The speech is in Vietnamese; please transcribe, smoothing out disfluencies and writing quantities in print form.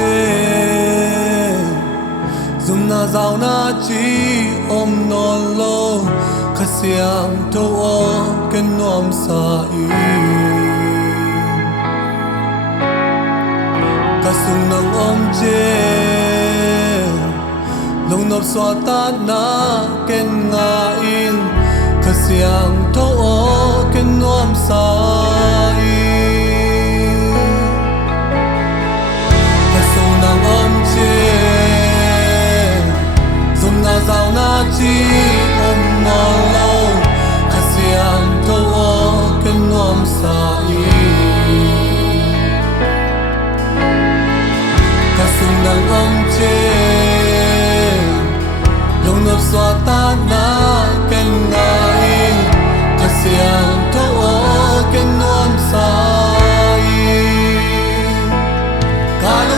chế dùng na giàu na chi ôm non lo khát xiang thâu o cái nom sa y cả sung nang ôm chế lòng nộp xóa ta na cái ngã in khát xiang thâu o cái nom sa y nang ôm chế dùng na giàu na chi ôm non lâu khát xiang thâu o cái nom sa y cả sung nang ôm chế lòng nộp xóa ta na cái ngã in khát xiang thâu o cái nom sa ta